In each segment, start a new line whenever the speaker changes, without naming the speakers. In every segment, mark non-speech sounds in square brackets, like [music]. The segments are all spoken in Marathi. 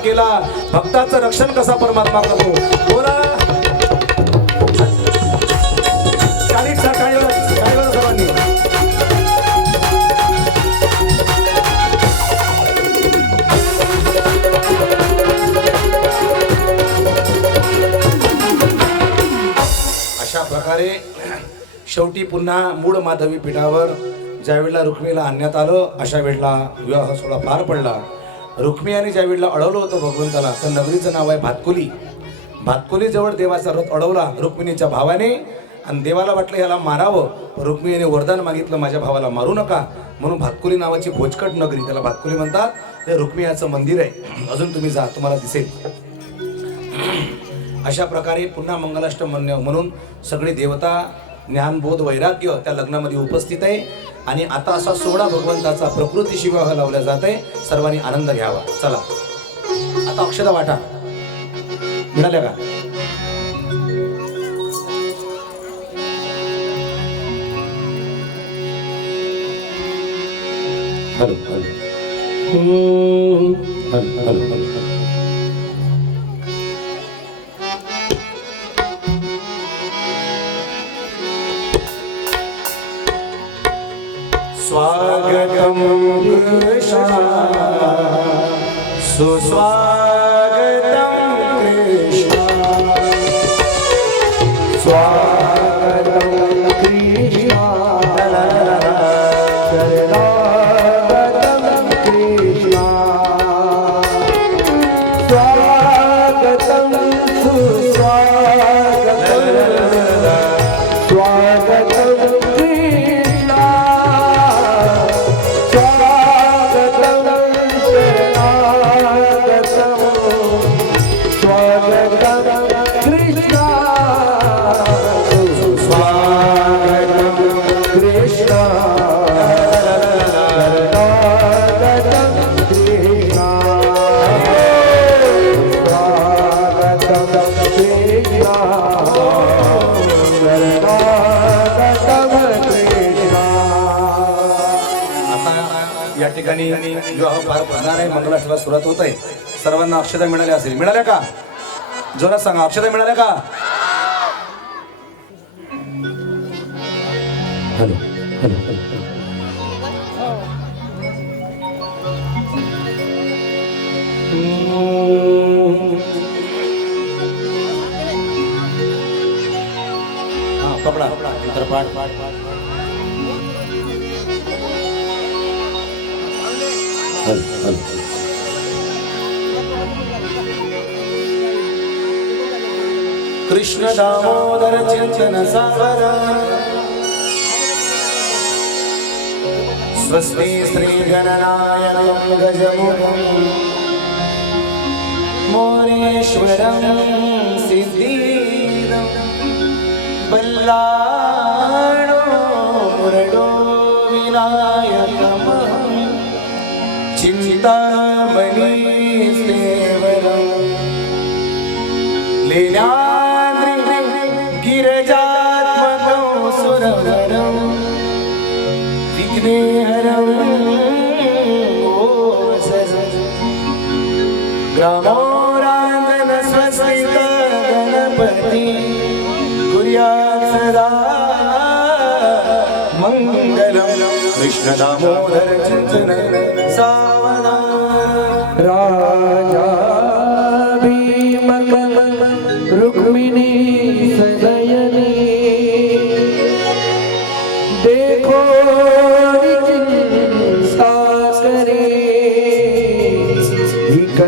केला. भक्ताचं रक्षण कसा परमात्मा करतो? बोला. अशा प्रकारे शेवटी पुन्हा मूळ माधवी पीठावर ज्यावेळेला रुक्मिणीला आणण्यात आलं अशा वेळेला विवाह सोहळा पार पडला. रुक्मियाने ज्या वेळेला अडवलं होतं भगवंताला तर नगरीचं नाव आहे भातकुली. भातकुलीजवळ देवाचा रथ अडवला रुक्मिणीच्या भावाने आणि देवाला वाटलं याला मारावं. रुक्मिणीने वरदान मागितलं माझ्या भावाला मारू नका. म्हणून भातकुली नावाची भोजकट नगरी त्याला भातकुली म्हणतात ते रुक्मियाचं मंदिर आहे. अजून तुम्ही जा तुम्हाला दिसेल. अशा प्रकारे पुन्हा मंगलाष्टम म्हणून सगळी देवता ज्ञानबोध वैराग्य त्या लग्नामध्ये उपस्थित आहे. आणि आता असा सोहळा भगवंताचा प्रकृतीशी विवाह लावला जात आहे. सर्वांनी आनंद घ्यावा. चला. आता अक्षदा वाटा. मिळाल्या का? Hello hello hello hello hello. स्वागतं कृष्ण ठिकाणी विवाह पार पडणार आहे मंगलाष्टाला सुरुवात होत आहे. सर्वांना अक्षता मिळाल्या असेल. मिळाल्या का? जोरात सांगा अक्षता मिळाल्या का? Hello hello. हा पकडा. नंतर पाठ. कृष्ण दामोदर चिंतन सागर। स्वस्ति श्रीगणनायनं गजमुखं। मोरेश्वरं सिद्धिदं बल्लाणो मुरडो विना चिन्तामणि सेवरम् लीलाद्रि गिरजात्मकं सुरवरं। विघ्नेहरं राङ्गन स्वस्तित गणपति सदा मङ्गलं कृष्णदामोदर चिन्तन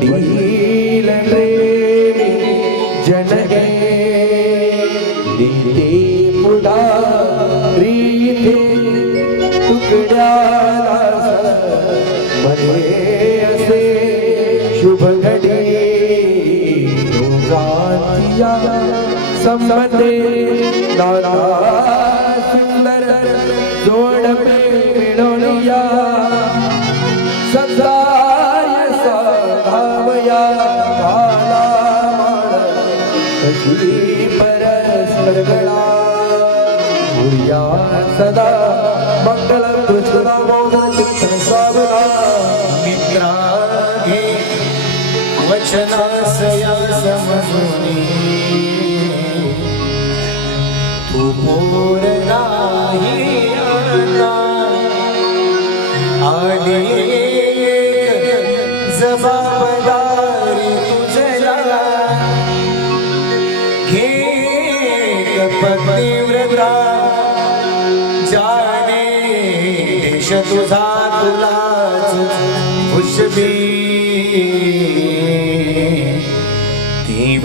Yeah. संबंधे सुंदर जोड मिळवूया सदाय सभावया भाला माळ कशी परस्पर गळा. भूया सदा मंगल कृष्णा मोदन चित्र सावला
मित्रा घे वचनासया समजुनी मोर पोर नाही आता. आली जबाबदारी तुझला घे पतिव्रता जाने देश तुझा तुलाच खुशबी ती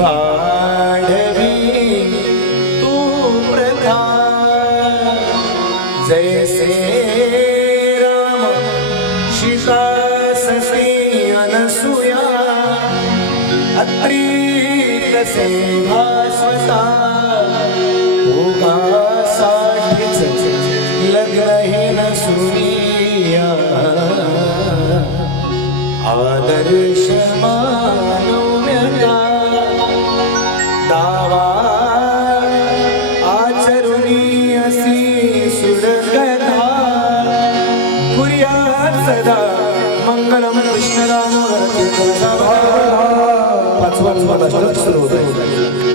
जैसे राम सीता सती अनसुया अत्री तसे मंगलम कृष्णराम पाचवा पाचवा अष्टक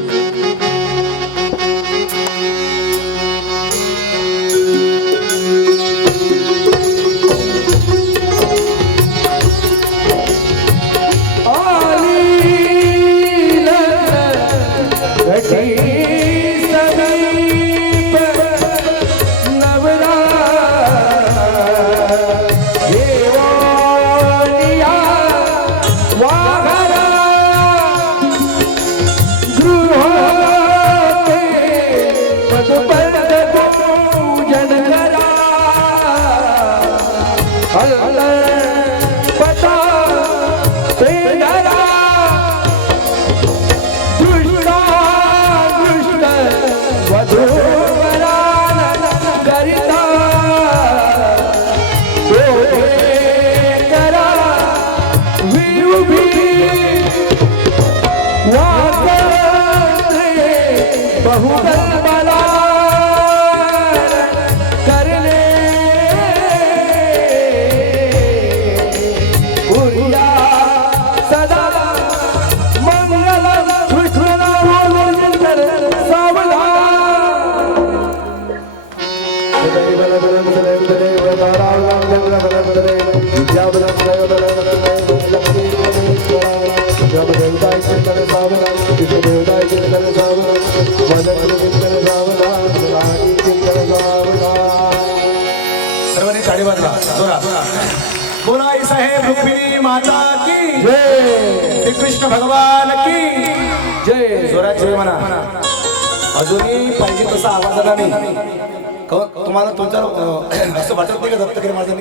सर्वांनी टाळी वाजवा जोरात बोलाई साहेब रुक्मिणी माता की?
जय.
श्री कृष्ण भगवान की?
जय.
जय म्हणा. अजूनही पाहिजे तसा आवाज आला नाही. तुम्हाला तुमचा [clears throat] असं वाटत नाही का दत्तगिरी माझं